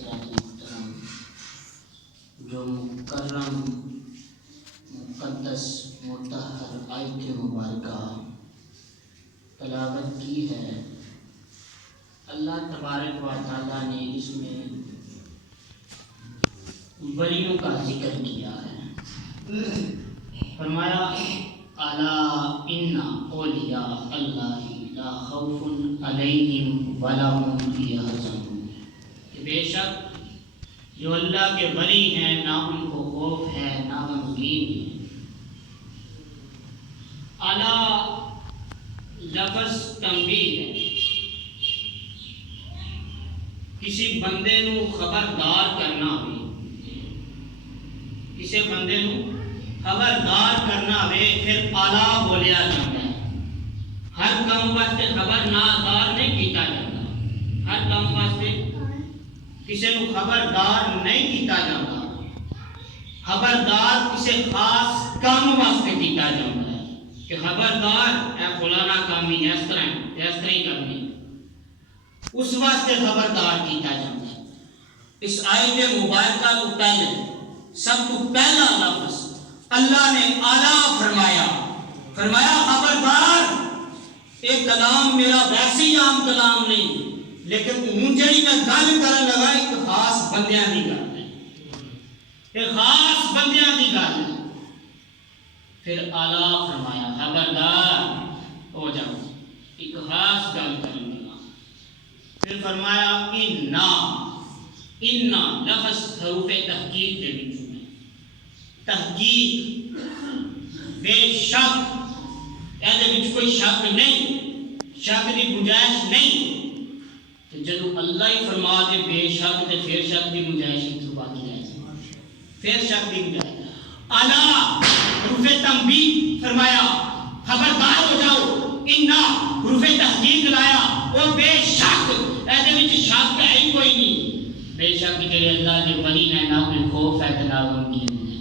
محترم جو مکرم مقدس مطہر آیت مبارکہ تلاوت کی ہے، اللہ تبارک و تعالیٰ نے اس میں ولیوں کا ذکر کیا ہے۔ فرمایا الا ان اولیاء اللہ لا خوف علیہم ولا هم یحزنون، کہ بے شک جو اللہ کے ولی ہیں نہ ان کو خوف ہے نہ غمگین ہے۔ الا لفظ تنبیہ ہے، کسی بندے نو خبردار کرنا ہوئے، کسی بندے نو خبردار کرنا ہوئے پھر الا بولیا جاتا ہے۔ ہر کام واسطے خبردار نہیں کیتا جاتا، ہر کام واسطے کسی نو خبردار نہیں کیتا جاتا، خبردار کسی خاص کام واسطے کیتا جاتا ہے کہ خبردار اے فلانا کام ہی اس طرح ہی کرنی، اس واسطے خبردار کیتا جاتا ہے۔ اس آیت مبارکہ کو پہلے سب کو پہلا لفظ اللہ نے اعلیٰ فرمایا خبردار، ایک کلام میرا ویسے ہی عام کلام نہیں، لیکن مجھے میں گل کرن لگا ایک خاص بندیاں دی گل ہے، ایک خاص بندیاں دی گل ہے۔ پھر اعلیٰ فرمایا خبردار ہو جاؤ، ایک خاص گل کرن لگا۔ پھر فرمایا انا لفظ حروف تحقیق دے وچوں ہے، تحقیق بے شک، یہ کوئی شک نہیں، شک کی گنجائش نہیں۔ جدو اللہ ہی فرما دے بے شک تے پھر شک کی گنجائش کتوں باقی رہ جائے، پھر شک کی گنجائش۔ اعلیٰ حروف تنبیہ فرمایا خبردار ہو جاؤ، انا حروف تحقیق لایا وہ بے شک، یہ شک ہے ہی کوئی نہیں، بے شک جڑے اللہ کے ولی نے نہ کوئی خوف ہے نہ غمگین ہے۔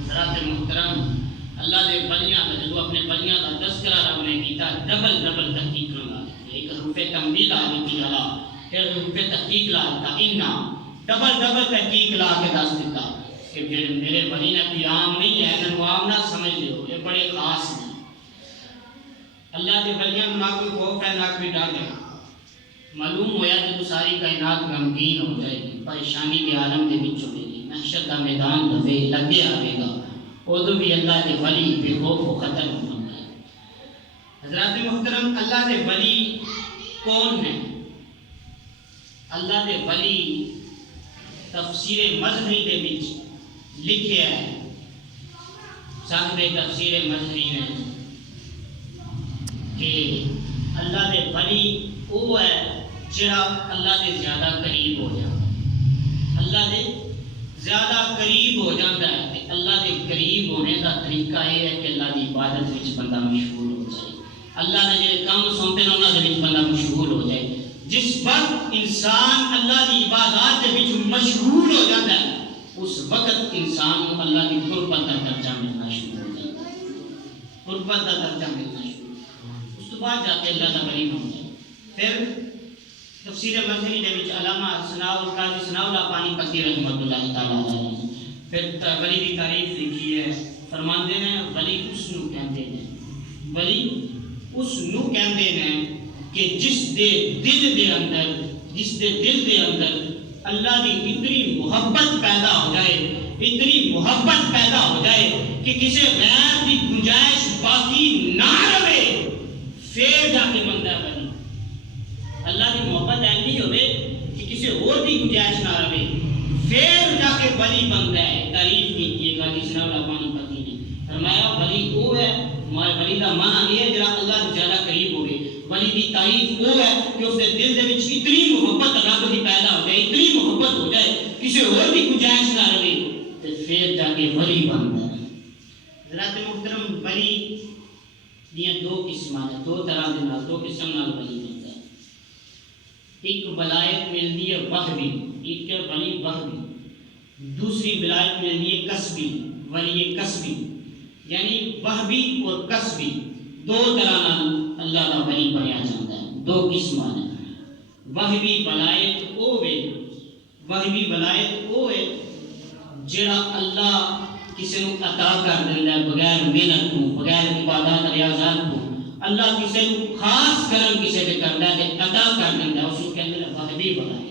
حضرات محترم، اللہ دے ولیاں کا جدو اپنے ولیاں کا تذکرہ رب نے کیتا ڈبل تحقیق کرنا، ایک حروف تنبیہ لا دیتی اعلیٰ، پھر حروف تحقیق لا دیتا انا، ڈبل تحقیق لا کے دس دیتا کہ میرے ولی نے کوئی عام نہیں ہے، انہوں عام نہ سمجھ لو، یہ بڑے خاص ہیں۔ اللہ کے ولیاں نہ کوئی خوف ہے نہ کوئی ڈر ہے۔ معلوم ہویا کہ ساری کائنات غمگین ہو جائے گی، پریشانی کے عالم کے وچ ہوے گی، محشر کا میدان لگے آئے گا، ادو بھی اللہ کے ولی بے خوف و خطر ہوتا ہے۔ حضرات محترم، اللہ کے ولی کون ہیں؟ اللہ کے ولی تفسیر مظہری دے وچ لکھے ہے، صاحب تفسیر مظہری نے کہ اللہ کے ولی وہ ہے جڑا اللہ کے زیادہ قریب ہو جاتا ہے، اللہ کے زیادہ قریب ہو جاتا ہے۔ کہ اللہ کے قریب ہونے کا طریقہ یہ ہے کہ اللہ کی عبادت وچ بندہ مشغول ہو جائے، اللہ نے جڑے کام سونپے نے انہاں دے وچ بندہ مشغول ہو جائے۔ جس وقت انسان اللہ کی عبادات دے وچ مشغول ہو جاتا ہے، اس وقت انسان کو اللہ کی قربت کا درجہ ملنا شروع ہو جاتا ہے، قربت کا درجہ ملنا شروع، اس کے بعد جا کے اللہ کا ولی بن جائے۔ پھر تفسیر مظہری دے وچ علامہ قاضی ثناء اللہ پانی پتی رحمۃ اللہ تعالیٰ علیہ پھر ولی کی تعریف لکھی ہے، فرماندے ہیں ولی اس نو کہندے ہیں، ولی اس نو کہندے ہیں کہ جس دے دل دے اندر اللہ کی اتنی محبت پیدا ہو جائے، اتنی محبت پیدا ہو جائے کہ کسی غیر کی گنجائش باقی نہ رہے، پھر جا کے بندہ ولی۔ اللہ کی محبت ایسی ہوئے کہ کسی اور کی گنجائش نہ رہے، پھر جا کے ولی بنتا ہے۔ تعریف کی قاضی ثناء اللہ پانی پتی نے فرمایا ولی وہ ہے، ولی کا معنی یہ ہے جڑا اللہ سے زیادہ قریب ہوئے۔ ولی کی تعریف وہ ہے کہ اس کے دل دے وچ اتنی محبت رب کی پیدا ہو جائے، اتنی محبت ہو جائے کسی اور کی گنجائش نہ رہے، تو پھر جا کے ولی بنتا ہے۔ حضرات محترم، ولی دیاں دو قسم ہیں، دو طرح دے نال، دو قسم نال ولی بنتا ہے۔ ایک ولایت ملتی ہے وہبی، ایک ولی وہبی، دوسری ولایت ملتی ہے کسبی، ولی کسبی، یعنی وہبی اور کسبی دو طرح نال اللہ کا ولی بنیا جاتا ہے، دو قسم ہیں۔ وہبی ولایت وہ وے وہبی ولایت وہ ہے جڑا اللہ کسی نو عطا کر دیندا ہے بغیر محنت تو، بغیر عبادات ریاضات تو۔ اللہ کسی نو خاص کرم کسی تے کردا ہے تے عطا کر دیندا ہے، اس کو کہندے نے وہبی ولایت۔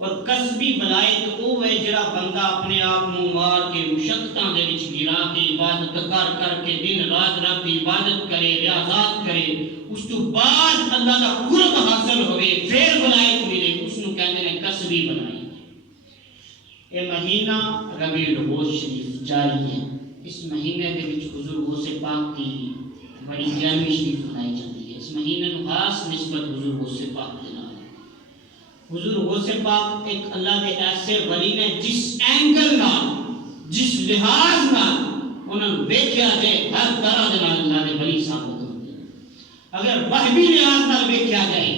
اور کسبی ولایت وہ ہے جڑا بندہ اپنے آپ نو مار کے مشقتاں دے وچ گرا کے عبادت کر کے دن رات رب دی عبادت کرے، ریاضات کرے، اس تو بعد اللہ دا قرب حاصل ہوئے، پھر ولایت ملے، اس نو کہندے نے کسبی ولایت۔ یہ مہینہ ربیع الاول شریف جاری ہے، اس مہینے دے وچ حضور غوث پاک دی بڑی گیارہویں شریف منائی جاتی ہے۔ اس مہینے نو خاص نسبت حضور غوث پاک دے نال ہے۔ حضور غوث پاک ایک اللہ دے ایسے ولی نے جس اینگل نال، جس لحاظ نال انہاں نوں ویکھیا جائے ہر طرح دے نال اللہ دے ولی ثابت ہوندے ہیں۔ اگر وہبی لحاظ نال ویکھیا جائے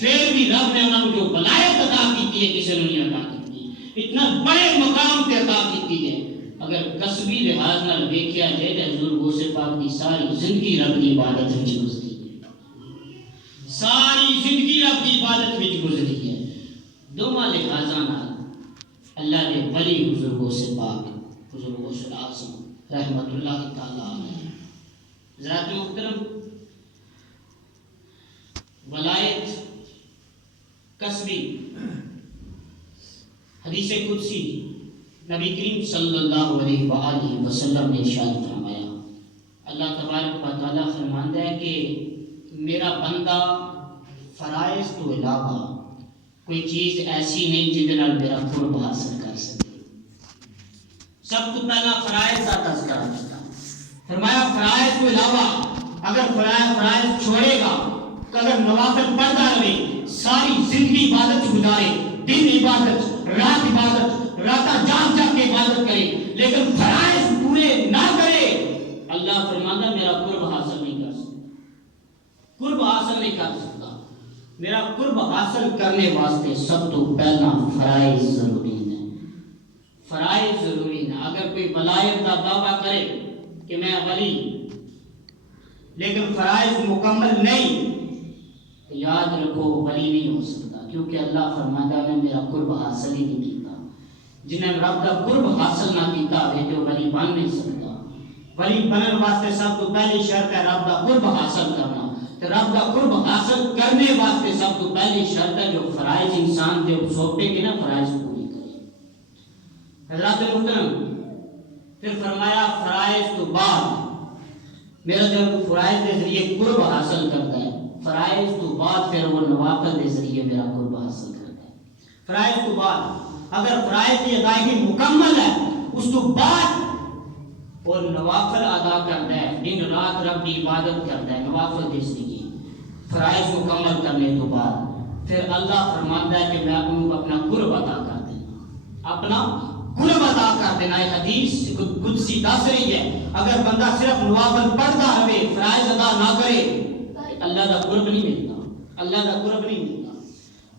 پھر بھی رب نے انہاں نوں جو ولایت عطا کیتی ہے کسی نوں نہیں عطا کیتی، اتنا بڑے مقام تے عطا کیتی ہے۔ اگر کسبی لحاظ نال ویکھیا جائے تے حضور غوث پاک دی ساری زندگی رب دی عبادت وچ گزری ہے، ساری زندگی رب دی عبادت وچ گزری ہے۔ دوواں لحاظاں نال اللہ دے ولی حضور غوث پاک، حضور غوث اعظم رحمت اللہ تعالی علیہ۔ حضرات محترم، ولایت کسبی حدیث قدسی نبی کریم صلی اللہ علیہ وآلہ وسلم نے ارشاد فرمایا، اللہ تبارک و تعالیٰ فرماندا ہے کہ میرا بندہ فرائض تو علاوہ کوئی چیز ایسی نہیں جہدے نال میرا قرب حاصل کر سکے۔ سب تو پہلا فرائض کا تذکرہ کیا، فرمایا فرائض کو علاوہ اگر فرائض چھوڑے گا، اگر نوافل پڑھتا رہے، ساری زندگی عبادت گزارے، دن عبادت، رات عبادت، راتا جاگ جاگ کے عبادت کرے، لیکن فرائض پورے نہ کرے، اللہ فرماتا میرا قرب حاصل نہیں کر سکتا، قرب حاصل نہیں کر سکتا۔ میرا قرب حاصل کرنے واسطے سب تو پہلا فرائض ضروری ہے، فرائض ضروری ہے۔ اگر کوئی ولایت کا دعویٰ کرے کہ میں ولی، لیکن فرائض مکمل نہیں، تو یاد رکھو ولی نہیں ہو سکتا، کیونکہ اللہ فرماتا ہے میرا قرب حاصل ہی نہیں کیتا۔ جنہیں رب کا قرب حاصل نہ کیتا ہے جو ولی بن نہیں سکتا۔ ولی بننے واسطے سب تو پہلی شرط ہے رب کا قرب حاصل کرنا، تو رب کا قرب حاصل کرنے واسطے سب تو پہلی شرط ہے جو فرائض انسان جو سونپے کے نا فرائض پوری کرے۔ حضرات محترم، پھر فرمایا فرائض تو بعد میرا جب فرائض کے ذریعے قرب حاصل کرتا ہے، فرائض تو بعد پھر وہ نوافل کے ذریعے میرا قرب حاصل کرتا ہے۔ فرائض تو بعد اگر فرائض کی ادائیگی مکمل ہے، اس تو بعد اور نوافل ادا کرتا ہے، دن رات رب کی عبادت کرتا ہے، نوافل کے ذریعے فرائض مکمل کرنے تو بعد پھر اللہ فرماتا ہے کہ میں ان کو اپنا قرب عطا کر دینا، اپنا قرب عطا کر دینا۔ یہ حدیث قدسی دس رہی ہے، اگر بندہ صرف نوافل پڑھتا رہے، فرائض ادا نہ کرے، اللہ کا قرب نہیں ملتا، اللہ کا قرب نہیں ملتا۔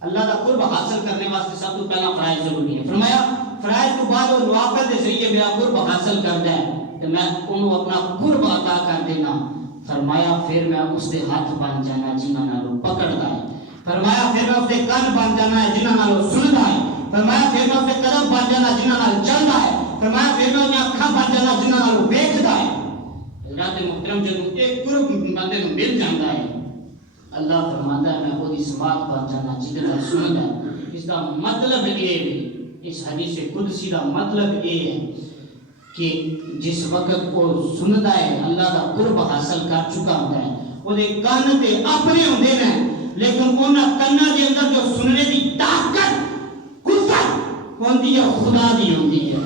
اللہ کا قرب حاصل کرنے واسطے سب تو پہلا فرائض ضروری ہے۔ فرمایا فرائض تو بعد وہ نوافل کے ذریعے میرا قرب حاصل کرتا ہے تو میں انہوں اپنا قرب عطا کر دینا۔ فرمایا پھر میں اس دے ہاتھ بن جانا جنہاں نالوں پکڑدا ہے، فرمایا پھر میں اس دے کان بن جانا ہے جنہاں نالوں سندا ہے، فرمایا پھر میں اس دے قدم بن جانا جنہاں نال چلدا ہے، فرمایا پھر میں اس اکھاں بن جانا جنہاں نالوں ویکھدا ہے۔ حضرات محترم، جب ایک قرب بندے نوں مل جاندا ہے، اللہ فرماتا ہے میں وہ سماعت بن جانا جدے نال سندا ہے۔ اس کا مطلب یہ ہے، اس حدیث قدسی کا مطلب یہ ہے کہ جس وقت وہ سندا ہے اللہ کا قرب حاصل کر چکا ہوتا ہے، وہ دے کان تے اپنے ہوندے نے، لیکن انہاں کاناں دے اندر جو سننے دی طاقت قوت ہوندی ہے خدا دی ہوندی ہے،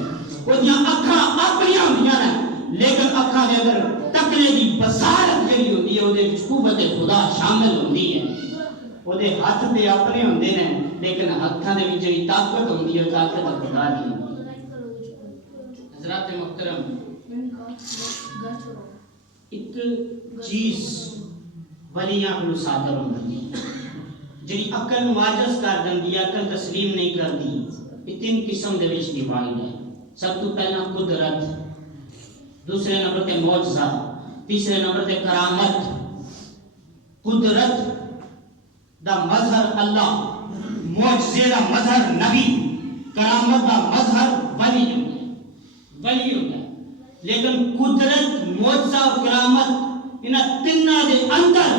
وہ دیاں اکھاں اپنی ہوندیاں نے، لیکن اکھاں دے اندر تکنے دی بصارت جڑی ہوندی ہے وہ دے وچ قوت خدا شامل ہوندی ہے۔ وہ دے ہاتھ تے اپنے ہوندے نے، لیکن ہاتھاں دے وچ جڑی طاقت ہوندی ہے طاقت خدا دی ہوندی ہے۔ حضرات محترم، ایک چیز ولیاں کو صادر ہوندی ہے جڑی عقل نوں عاجز کر دیندی ہے، عقل تسلیم نہیں کردی۔ یہ تین قسم دے وچ ڈیوائڈ ہے۔ سب تو پہلا قدرت، دوسرے نمبر تے معجزہ، تیسرے نمبر تے کرامت۔ قدرت دا مظہر اللہ، معجزے دا مظہر نبی، کرامت دا مظہر ولی ہوتا ہے، ولی ہوتا ہے. لیکن قدرت، معجزہ اور کرامت انہاں تیناں دے اندر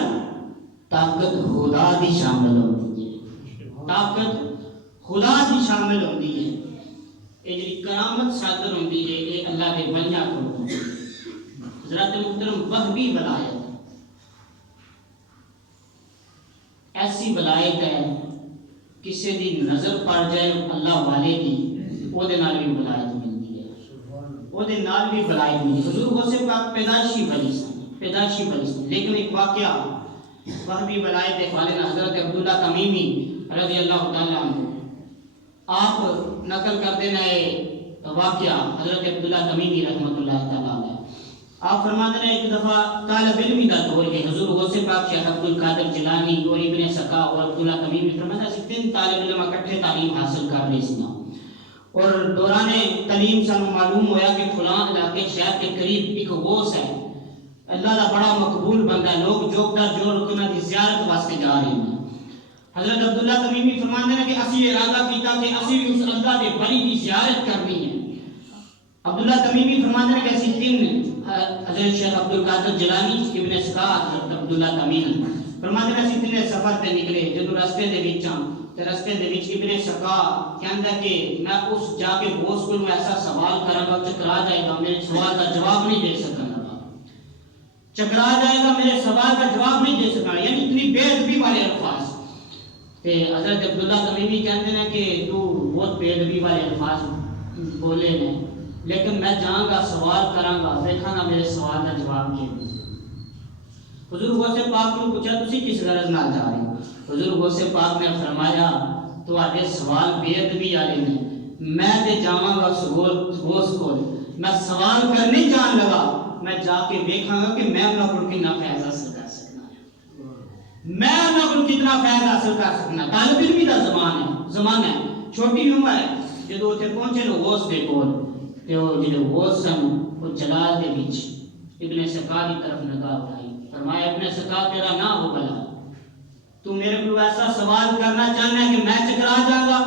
طاقت خدا دی شامل ہوتی ہے، طاقت خدا دی شامل ہوتی ہے. یہ جی کرامت صادر ہوتی ہے یہ اللہ کے ولیاں کو. حضرت محترم وہبی ولایت ایسی ولایت ہے کسی دی نظر پڑ جائے اللہ والے دی وہ دے نال بھی ولایت ملتی ہے، وہ دے نال بھی ولایت ملتی ہے. حضور غوث پاک پیدائشی ولی سن، پیدائشی ولی سن. لیکن ایک واقعہ وہبی ولایت کے والد حضرت عبداللہ تمیمی رضی اللہ تعالیٰ عنہ آپ نقل کرتے ہیں واقعہ حضرت عبداللہ تمیمی رحمۃ اللہ تعالیٰ علیہ. آپ فرماتے ہیں ایک دفعہ طالب علمی دا دور ہے، حضور غوث پاک شیخ عبد القادر جیلانی اور ابن سکا اور عبداللہ تمیمی فرماتا ہے تین طالب علم اکٹھے تعلیم حاصل کر رہے سنا اور دوران تعلیم سانو معلوم ہویا کہ فلاں علاقے شہر کے قریب ایک غوث ہے، اللہ دا بڑا مقبول بندہ ہے، لوگ جوگ دا جو رکنا دی زیارت واسطے جا رہے ہیں. حضرت عبداللہ تمیمی فرماتے ہیں کہ اسی ارادہ کیتا کہ اسی بھی اس اللہ دے ولی دی زیارت کرنی ہے. عبداللہ تمیمی فرماتے ہیں کہ اسی تین حضرت شیخ عبد القادر جیلانی، ابن سکا، حضرت عبداللہ تمیمی فرماتے ہیں اسی تین سفر تے نکلے. جدو رستے دے وچاں تے رستے دے وچ ابن سکا کہندا کہ میں اس جا کے غوث کو ایسا سوال کراں گا چکرا جائے گا، میرے سوال کا جواب نہیں دے سکاں گا، چکرا جائے گا، میرے سوال کا جواب نہیں دے سکاں. یعنی اتنی بے ادبی والے الفاظ. تے حضرت عبداللہ تمیمی کہتے ہیں کہ تو بہت بے ادبی والے الفاظ بولے نے، لیکن میں جاؤں گا سوال کراں گا، دیکھاں گا میرے سوال کا جواب کیا. حضور غوث پاک نے پوچھا تسی کس غرض نال جا رہے ہو؟ حضور غوث پاک نے فرمایا تواڈے سوال بے ادبی والے نے، میں تے جاواں گا غوث کول، میں سوال کرنے جان لگا، میں جا کے دیکھاں گا کہ میں انہاں کول کتنا فیض حاصل کر سکنا ہے، میں انہاں کول کتنا فیض حاصل کر سکنا. طالب علمی دا زمانہ ہے، چھوٹی عمر ہے. جدو اتنے پہنچے لو غوث دے کول تے وہ جڑے غوث سن وہ جلال دے وچ ابن سکا دی طرف نگاہ اٹھائی. فرمایا ابن سکا تیرا نہ ہو بلا، تو میرے کو ایسا سوال کرنا چاہنا ہے کہ میں چکرا جاؤں گا،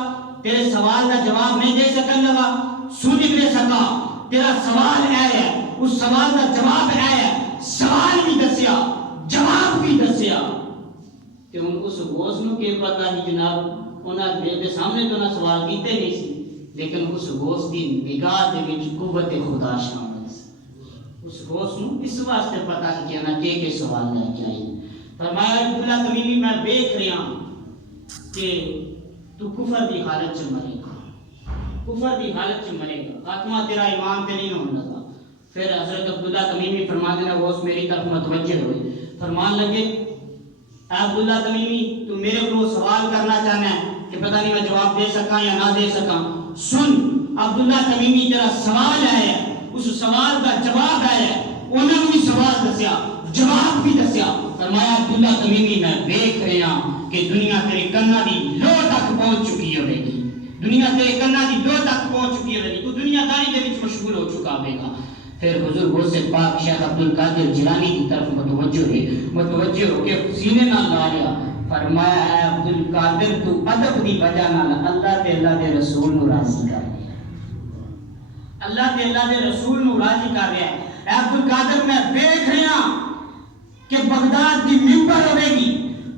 تیرے سوال کا جواب نہیں دے سکن لگا. سن ابن سکا تیرا سوال ہے، اس سوال کا جواب ہے، سوال بھی دسیا جواب بھی دسیا. کہ اس غوث نو کہ پتہ نہیں جناب انہاں دے سامنے تو نہ سوال کیتے نہیں سی، لیکن اس غوث دی نگاہ دے وچ قوت خدا شامل سی. اس غوث نو اس واسطے پتہ سی کہ نہ کہ سوال لے کے آئی. فرمایا عبداللہ تمیمی میں دیکھ رہا کہ تو کفر دی حالت چ مرے گا، کفر دی حالت چ مرے گا، خاتمہ تیرا ایمان تے نہیں ہونے لگا. پھر حضرت عبداللہ تمیمی فرماتے ہیں غوث میری طرف متوجہ ہوئے، فرمان لگے اے عبداللہ تمیمی تو میرے کو سوال کرنا چاہنا ہے کہ پتہ نہیں میں جواب دے سکاں یا نہ دے سکاں. سن عبداللہ تمیمی تیرا سوال ہے، اس سوال کا جواب ہے، انہوں نے بھی سوال دسیا جواب بھی دسیا. فرمایا عبداللہ تمیمی میں دیکھ رہا کہ دنیا تیرے کنا دی لو تک پہنچ چکی ہوئے گی، دنیا تیرے کنا دی لو تک پہنچ چکی ہوئے گی، تو دنیا داری دے وچ مشغول ہو چکا ہوئے گا. پھر حضور غوث پاک شیخ عبد القادر جیلانی کی طرف متوجہ ہو کے سینے نہ لایا. فرمایا ہے عبد القادر تو ادب دی وجہ نال اللہ تے اللہ دے رسول نو راضی کر رہا ہے، اللہ تے اللہ دے رسول نو راضی کر رہا ہے. اے عبد القادر میں دیکھ رہا کہ بغداد دی ممبر ہوے گی،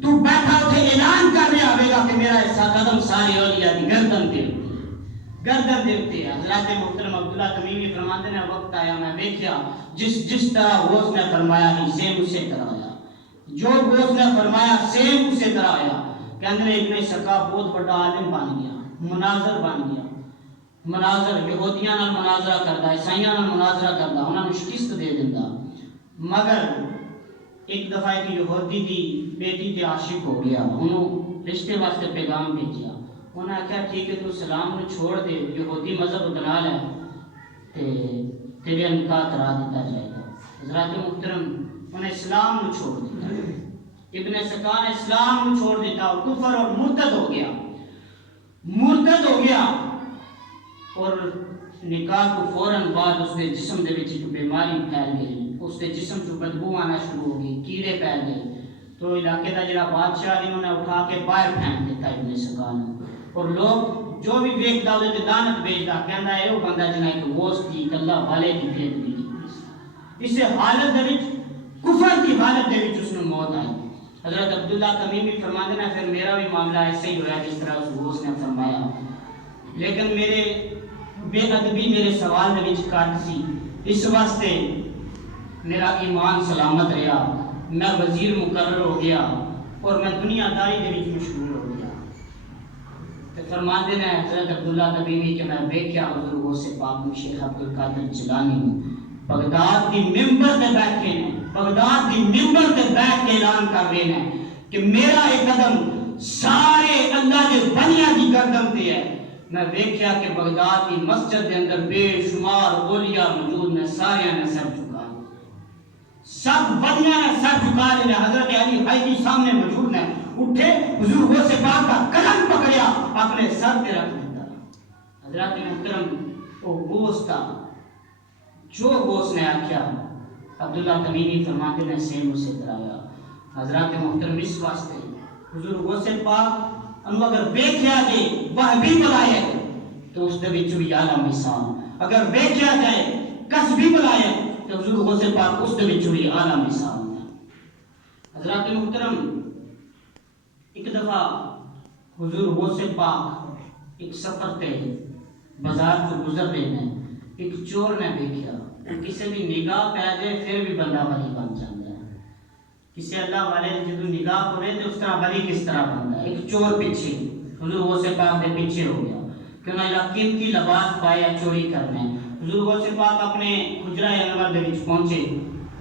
تو بیٹھا اتنے اعلان کر رہا ہوے گا کہ میرا ایسا قدم سارے اولیاء دی گردن دے دیتے. حضرت محترم عبداللہ تمیمی فرماتے ہیں وقت آیا میں دیکھیا جس طرح غوث نے فرمایا نہیں سیم اسی طرح آیا، جو غوث نے فرمایا سیم اسی طرح آیا. کہ اندر ابن سکا بہت بڑا عالم بن گیا، مناظر بن گیا، مناظر یہودیاں نال مناظرہ کردا، عیسائیاں نال مناظرہ کردا، انہاں نوں شکست دے دیندا. مگر ایک دفعہ ایک یہودی دی بیٹی تے عاشق ہو گیا، انہوں رشتے واسطے پیغام بھیجیا. انہوں نے کہا ٹھیک ہے تو اسلام نو چھوڑ دے، یہودی مذہب اپنا لے تے تیرے نکاح کرا دیتا جائے گا. حضرات محترم انہیں اسلام نو چھوڑ دیتا، ابن سکا نے اسلام نو چھوڑ دیتا اور کفر اور مرتد ہو گیا. اور نکاح کو فوراً بعد اس کے جسم دے وچ بیماری پھیل گئی، اس کے جسم چ بدبو آنا شروع ہو گئی، کیڑے پھیل گئے. تو علاقے کا جڑا بادشاہ انہوں نے اٹھا کے باہر پھینک دیتا ابن سکان، اور لوگ جو بھی ویکھدا اودے تے لعنت بھیجدا، کہندا ہے او بندہ جنہاں ایک غوث دی اللہ والے دی بےدبی کی، اس حالت دے وچ کفر کی حالت دے وچ اس نوں موت آئی۔ حضرت عبداللہ تمیمی فرماندے ہیں پھر میرا بھی معاملہ ایسے ہی ہوا جس طرح اس غوث نے فرمایا، لیکن میرے بے ادبی میرے سوال دے وچ کٹ سی، اس واسطے میرا ایمان سلامت رہا، میں وزیر مقرر ہو گیا اور میں دنیا داری دے وچ مشغول ہو گیا۔ تے فرماندے ہیں حضرت عبداللہ تمیمی کہ میں ویکھیا حضور غوث پاک میں شیخ عبدالقادر جیلانی نوں بغداد دی ممبر تے بیٹھے ہیں، بغداد دی ممبر تے بیٹھ کے اعلان کر رہے ہیں کہ میرا ایک قدم سارے اللہ دے بنیاں دی گردن تے ہے۔ میں ویکھیا کہ بغداد دی مسجد دے اندر بے شمار اولیاء موجود نے، سارے نے سر جھکا لیا، سب بنیاں نے سر جھکا لیا۔ حضرت علی حیدی سامنے موجود ہیں، اٹھے حضور غوث پاک کا قدم پکڑیا، اپنے سر پہ رکھ دیتا۔ حضرت محترم وہ غوث تھا جو غوث نے آکھیا، عبداللہ تمیمی فرماتے ہیں سیم اسے کرایا۔ حضرات محترم اس واسطے حضور غوث پاک انو اگر ویکھیا جائے وہبی بلائے تو اس دے وچ بھی اعلیٰ مثال، اگر ویکھیا جائے کسبی بلائے تو حضور غوث پاک اس دے وچ بھی اعلیٰ مثال ہے۔ حضرات محترم ایک دفعہ حضور غوث پاک ایک سفر تے بازار تو گزر رہے ہیں، ایک چور نے دیکھا، کسی بھی نگاہ پہ جائے پھر بھی بندہ ولی بن جاتا ہے، کسی اللہ والے جدو نگاہ پڑے تو اس طرح ولی کس طرح بنتا ہے۔ ایک چور پیچھے حضور غوث پاک دے پیچھے ہو گیا کہ انہوں نے قیمتی لباس پایا چوری کرنے۔ حضور غوث پاک اپنے حجرہ انور دے وچ پہنچے،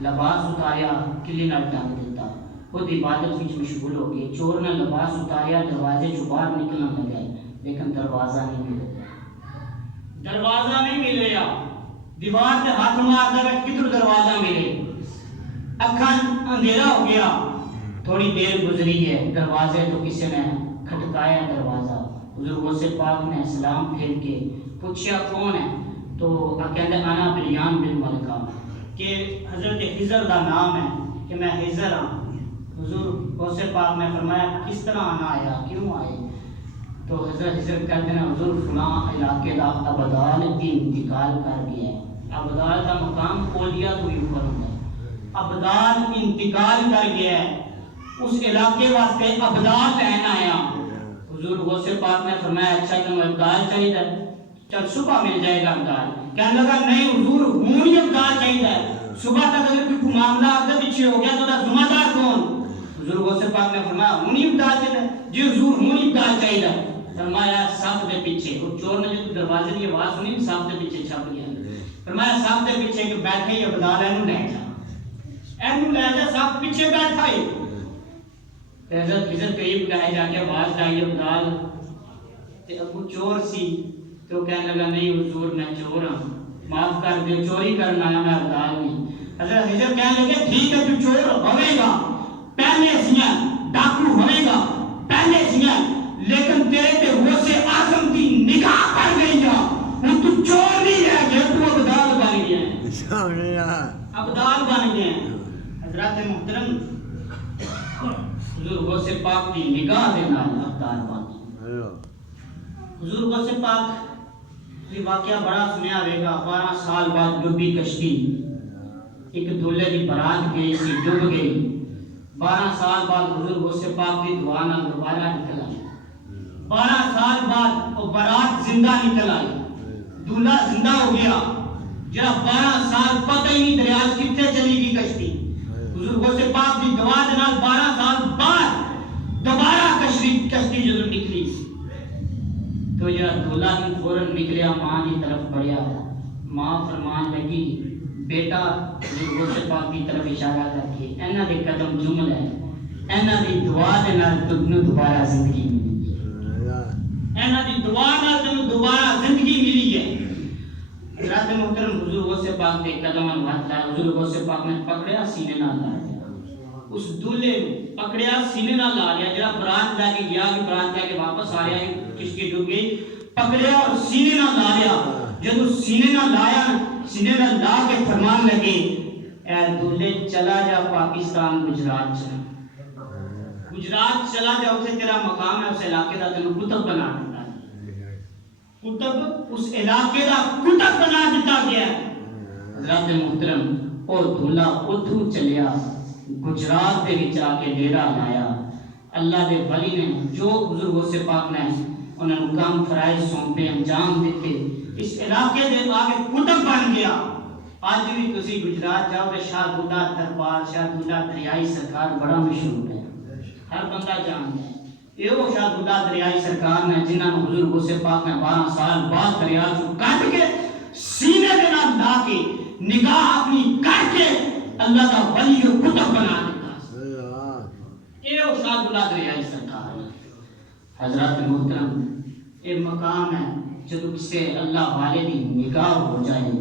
لباس اتاریا، کلی نال ٹنگ دیتا، خود عبادت وچ مشغول ہو گئے۔ چور نے لباس اتاریا، دروازے چوں باہر نکلنا لگا لیکن دروازہ نہیں مل رہا، دروازہ نہیں مل رہا، دیوار تے ہاتھ مارتا ہے کدھر دروازہ ملے، اکھان اندھیرا ہو گیا۔ تھوڑی دیر گزری ہے، دروازے تو کسی نے کھٹکایا دروازہ، حضور غوث پاک نے سلام پھیر کے پوچھا کون ہے، تو کہتے ہیں انا بلیان بن ملکہ، کہ حضرت خضر دا نام ہے کہ میں خضر ہاں۔ حضور غوث پاک نے فرمایا کس طرح آنا آیا، کیوں آئے؟ تو حضرت خضر کہتے ہیں حضور فلاں علاقے دا ابدال کی انتقال کر گیا ہے، ابدال کا مقام اولیاء تو اوپر ہوتا ہے، ابدال انتقال کر گیا ہے، اس علاقے واسطے ابدال رہنا آیا۔ حضور غوث پاک نے فرمایا اچھا تمہیں ابدال چاہیے، چل صبح مل جائے گا ابدال۔ کہنے لگا نہیں حضور ہوں ہی ابدال چاہیے، صبح تک اگر کوئی معاملہ آگے پیچھے ہو گیا تو ذمہ دار کون؟ حضور غوث پاک نے فرمایا ہوں ہی ابدال چاہیے، جی حضور ہوں ہی ابدال چاہیے۔ فرمایا صف دے پیچھے، وہ چور نے جو دروازے کی آواز سنی صف دے پیچھے چھپ گیا، فرمایا صف دے پیچھے کہ بیٹھے ہی ابدال اینو لے جا، اینو لے جا، صف پیچھے بیٹھا ہی۔ حضرت خضر قریب گئے، جا کے آواز لائی ابدال، تے ابو چور سی تو کہنے لگا نہیں حضور میں چور ہوں، معاف کر دے، چوری کرنا آیا میں ابدال نہیں۔ حضرت خضر کہنے لگے ٹھیک ہے تو چور ہوئے گا، پہلے سیاں ڈاکو ہوئے گا، پہلے سیاں، لیکن تیرے تے غوث اعظم کی نگاہ پڑ گئی جا، ہوں تو چور نہیں رہ گیا، تو ابدال بن گیا ہے، ابدال بن گیا ہے۔ حضرات محترم حضور غوث پاک کی نگاہ دے نال ابدال بن گیا۔ حضور غوث پاک یہ واقعہ بڑا سنیا ہوئے گا، 12 سال بعد ڈوبی کشتی، ایک دولے کی برات گئی سی، ڈوب گئی، 12 سال بعد حضور غوث پاک کی دعا نال دوبارہ نکل آئی، 12 سال بعد وہ برات زندہ نکل آئی، دولہ زندہ ہو گیا، جب 12 سال پتہ ہی نہیں دریا کتنے چلی گئی کشتی۔ حضور غوث پاک کی دعا دے نال 12 سال بعد دوبارہ کشتی جدوں نکلی تو یہ دولہ بھی فوراً نکلیا، ماں کی طرف بڑھیا، ماں فرمان لگی بیٹا حضور غوث پاک کی طرف اشارہ کر کے اینا دے قدم جمل ہے، اینا دی دعا دے نال تنوں دوبارہ زندگی ملی ہے، اینا دی دعا نال تنوں دوبارہ زندگی ملی ہے۔ حضرات محترم حضور غوث پاک دے قدماں نوں ہاتھ لایا، حضور غوث پاک نے پکڑیا سینے نال لا لیا، اس دولے پکڑیا سینے نال لا لیا، جڑا برات لے کے گیا کہ برات لے کے واپس آ رہا ہے، کشتی ڈوب گئی، پکڑیا اور سینے نال لا لیا، جب سینے نال لایا، سینے نال لا کے فرمان لگے اے دولے چلا جا پاکستان گجرات چ، گجرات چلا جا اتنے تیرا مقام ہے، اس علاقے کا تینوں کتب بنا دیتا ہے، کتب اس علاقے کا کتب بنا دیتا گیا ہے۔ حضرات محترم او دھولا اتھو چلیا گجرات دے وچ آ کے ڈیرا لایا، اللہ دے ولی نے جو بزرگ غوث پاک نے انہوں نے کام فرائض سونپے انجام دیتے، اس علاقے دے آگے کتب بن گیا۔ آج بھی تسی گجرات جاؤ تو شاہ دولہ دربار، شاہ دولہ دریائی سرکار بڑا مشہور ہے، ہر بندہ جانتا ہے۔ یہ وہ شاہ دولہ دریائی سرکار نے جنہوں نے حضور غوث پاک نے 12 سال بعد دریا چوں کٹ کے سینے کے نام لا کے نگاہ اپنی کر کے اللہ کا ولی کو کتب بنا دیتا۔ یہ وہ شاہ دولہ دریائی سرکار ہے۔ حضرات محترم یہ مقام ہے جب کسی اللہ والے دی نگاہ ہو جائے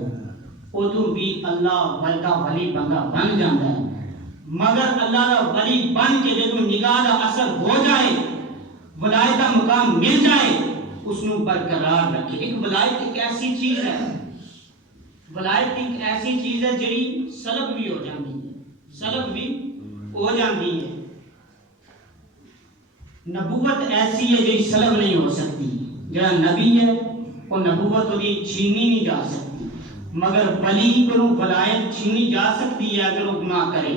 ادو بھی اللہ کا ولی بندہ بن جاتا ہے، مگر اللہ کا ولی بن کے جب نگاہ کا اثر ہو جائے، ولایت کا مقام مل جائے، اس نو برقرار رکھے۔ ایک ولایت ایک ایسی چیز ہے، ولایت ایک ایسی چیز ہے جڑی سلب بھی ہو جاتی ہے، سلب بھی ہو جاتی ہے۔ نبوت ایسی ہے جڑی سلب نہیں ہو سکتی، جڑا نبی ہے وہ نبوت وہی چھینی نہیں جا سکتی، مگر ولی کو ولایت چھینی جا سکتی ہے اگر وہ گناہ کرے،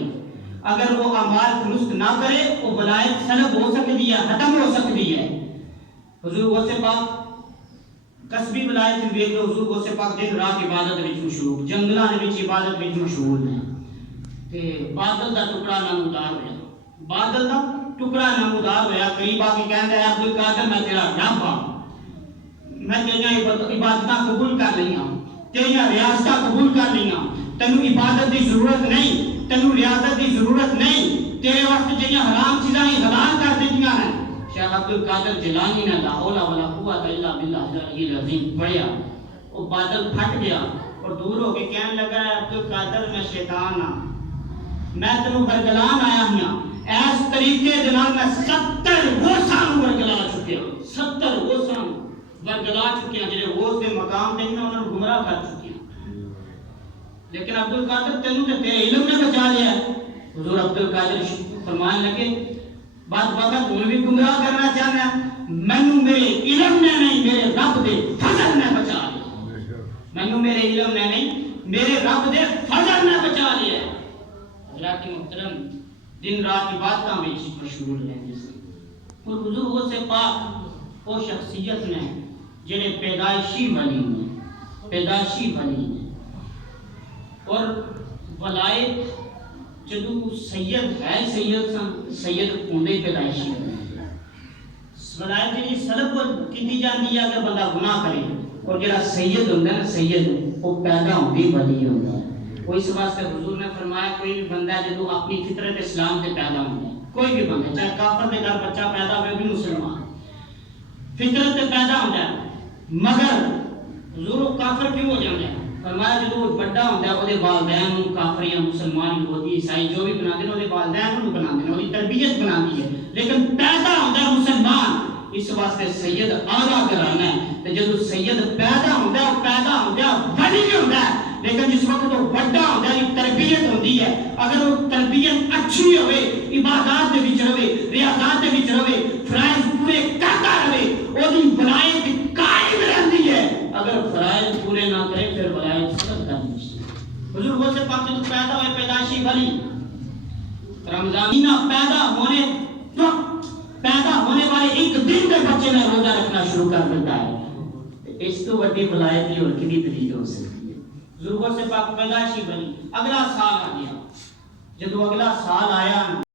اگر وہ اعمال درست نہ کرے وہ ولایت سلب ہو سکتی ہے، ختم ہو سکتی ہے۔ حضور غوث پاک قصبی ولایت ویکھ لو، حضور غوث پاک دن رات عبادت وچ مشغول، جنگلاں دے وچ عبادت وچ مشغول ہیں، تے بادل دا ٹکڑا نمودار ہویا، بادل دا ٹکڑا نمودار ہویا، قریب آ کے کہندا ہے عبد القادر میں تیرا رب ہاں، میں تیریاں عبادتاں قبول کر لئیاں، تیریاں ریاستاں قبول کر لئیاں، تینوں عبادت دی ضرورت نہیں، تینوں ریاست دی ضرورت نہیں، تیرے وقت جہاں حرام چیزاں حلال کر دیتیاں ہیں۔ شیخ عبد القادر جیلانی نے لا حول ولا قوت الا باللہ العلی العظیم پڑھیا، وہ بادل پھٹ گیا اور دور ہو کے کہنے لگا ہے عبد القادر میں شیطان ہاں، میں تینوں برگلان آیا ہوں، ایس طریقے دے نال میں 70 غوثاں برگلا چکیا، 70 غوثاں برگلا چکیا، جڑے غوث دے مقام تے میں انہاں نوں گمراہ کر چکیا، لیکن عبد القادر تینوں تے تیرے علم نے بچا لیا ہے۔ حضور عبد القادر فرمانے لگے بعد وقت ہوں بھی گمراہ کرنا چاہنا ہے، مینوں میرے علم نے نہیں میرے رب دے فضل نے بچا لیا، مینوں میرے علم نے نہیں میرے رب دے فضل نے بچا لیا۔ حضرات محترم دن رات عبادتاں وچ مشغول رہندے سی، اور حضور غوث پاک وہ شخصیت نے جڑے پیدائشی ولی نے، پیدائشی ولی نے، اور ولایت جدو سید ہے سید سن، سید ہوندے پیدائشی ولی، ولایت جڑی سلب کیتی جاندی ہے اگر بندہ گناہ کرے، اور جڑا سید ہوندا ہے نا سید وہ پیدا ہوندی ولی ہوندا ہے۔ وہ اس واسطے حضور نے فرمایا کوئی بھی بندہ جدو اپنی فطرت اسلام سے پیدا ہوتا ہے، کوئی بھی بندہ چاہے کافر کے گھر بچہ پیدا ہوئے بھی مسلمان فطرت سے پیدا ہوتا ہے، مگر حضور کافر کیوں ہو جاتا ہے؟ فرمایا جدو بڑا ہوتا ہے وہ والدین کافر یا مسلمان یہودی عیسائی جو بھی بنا دینا وہ والدین بنا دینا، وہ تربیت بنا دی ہے، لیکن پیدا ہوتا ہے مسلمان، اس واسطے سید آگاہ کرانا ہے۔ تو جدو سید پیدا ہوتا ہے وہ پیدا ہوتا ہے ولی ہوتا ہے، لیکن جس وقت وہ بڑا ہوتا ہے تربیت ہوتی ہے، اگر وہ تربیت اچھی ہوئے، عبادات دے وچ رہے، ریاضات دے وچ رہے، فرائض پورے کرتا رہے، وہ دی ولایت قائم رہتی ہے، اگر فرائض پورے نہ کرے پھر ولایت سلب کر دی۔ حضور غوث پاک جب پیدا ہوئے پیدائشی ولی، رمضان پیدا ہونے والے ایک دن کے بچے میں روزہ رکھنا شروع کر دیتا ہے، اس تو بڑی ولایت کی اور کتنی دلیل ہو سکتی ہے۔ حضور غوث پاک پیدائشی ولی، اگلا سال آ گیا، جب اگلا سال آیا